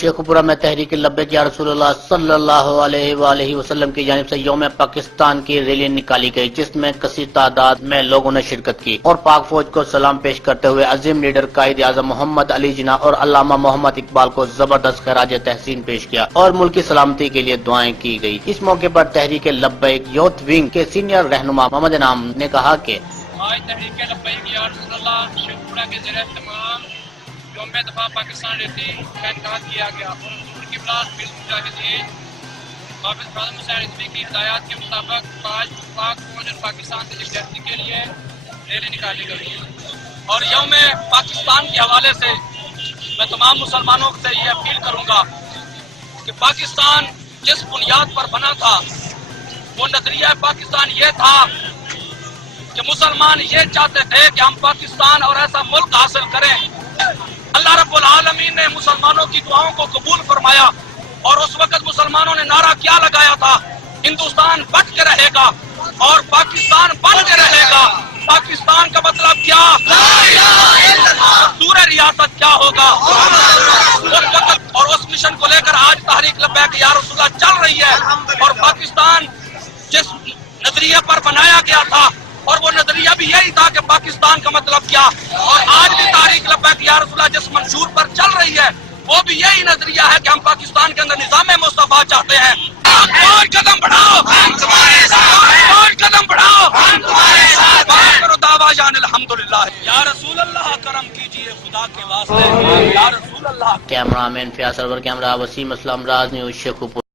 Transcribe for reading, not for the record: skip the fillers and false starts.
شیخوپورہ میں تحریک لبیک یا رسول اللہ صلی اللہ علیہ وآلہ وسلم کی جانب سے یوم پاکستان کی ریلی نکالی گئی، جس میں کثیر تعداد میں لوگوں نے شرکت کی اور پاک فوج کو سلام پیش کرتے ہوئے عظیم لیڈر قائد اعظم محمد علی جناح اور علامہ محمد اقبال کو زبردست خراج تحسین پیش کیا اور ملک کی سلامتی کے لیے دعائیں کی گئی۔ اس موقع پر تحریک لبیک یوتھ ونگ کے سینئر رہنما محمد انعام نے کہا کہ آج تحریک لبیک یا رسول اللہ شیخوپورہ کے زیر اہتمام یوم دفاع پاکستان ریلی کا انعقاد کیا گیا اور حضور کی بلاس حزب مجاہدین حافظ خادم حسین رضوی کی ہدایات کے مطابق آج پاک فوج اور پاکستان سے یکجہتی کے لیے ریلی نکالی گئی اور یوم پاکستان کے حوالے سے میں تمام مسلمانوں سے یہ اپیل کروں گا کہ پاکستان جس بنیاد پر بنا تھا وہ نظریہ پاکستان یہ تھا کہ مسلمان یہ چاہتے تھے کہ ہم پاکستان اور ایسا ملک حاصل کریں۔ اللہ رب العالمین نے مسلمانوں کی دعاؤں کو قبول فرمایا اور اس وقت مسلمانوں نے نعرہ کیا لگایا تھا، ہندوستان بٹ کے رہے گا اور پاکستان بن کے رہے گا۔ پاکستان کا مطلب کیا؟ دور ریاست کیا ہوگا؟ اس وقت اور اس مشن کو لے کر آج تحریک لبیک یا رسول اللہ چل رہی ہے اور پاکستان جس نظریے پر بنایا گیا تھا اور وہ نظریہ بھی یہی تھا کہ پاکستان کا مطلب کیا، اور آج بھی تحریک لبیک یا رسول اللہ جس منشور پر چل رہی ہے وہ بھی یہی نظریہ ہے کہ ہم پاکستان کے اندر نظام مصطفیٰ چاہتے ہیں۔ اور قدم بڑھاؤ، ہم تمہارے ساتھ، اور قدم بڑھاؤ، ہم تمہارے ساتھ، باقر و دعویٰ جان الحمدللہ۔ یا رسول اللہ کرم کیجئے خدا کے واسطے، یا رسول اللہ۔ کیمرہ مین فیاض سرور، کیمرہ وسیم اسلام، راز نیوز، شیخوپورہ۔